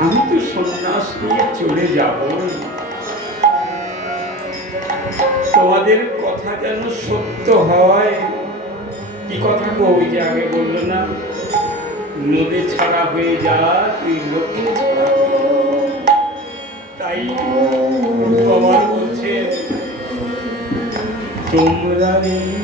আমি তো সন্ন্যাস নিয়ে চলে যাব। তোমাদের কথা যেন সত্য হয়। কি কথা ওই যে আগে বলল না? নদী ছাড়া হয়ে যা, তুই যা। তাই তোমার বলছে তোমরা এই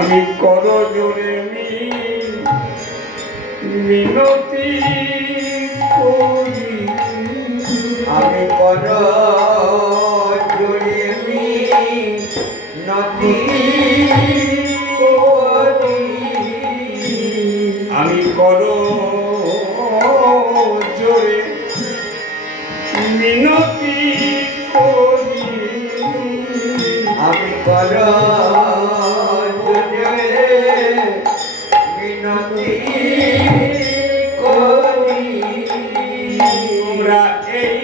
আমি কর জোরে মিনতি করি। মিনতি করি আমি জুড়ে মিনতি করি তোমরা এই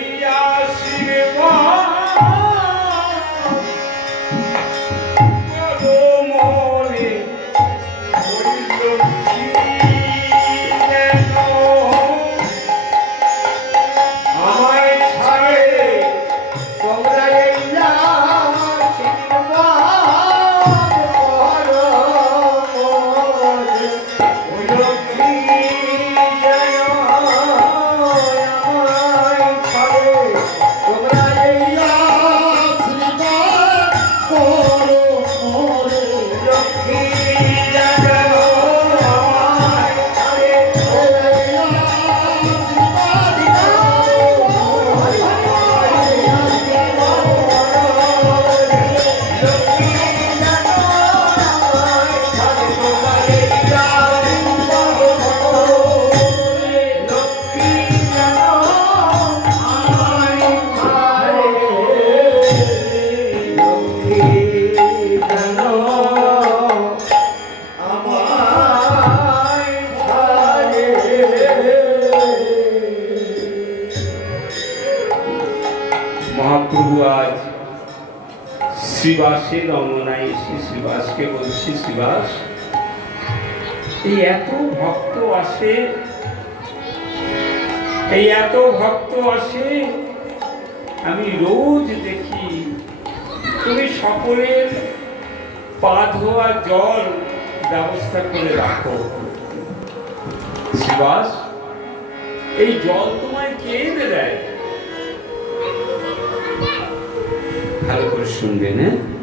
মহাপ্রভু আজ শ্রীবাসের রমনায় এসে শ্রীবাসকে বলছি, শ্রীবাস, এই এত ভক্ত আসে, এই এত ভক্ত আসে, আমি রোজ দেখি, তুমি সকলের পা ধোয়া জল ব্যবস্থা করে রাখো। শ্রীবাস, এই জল তোমায় কে দেয়? শুনবেন হ্যাঁ?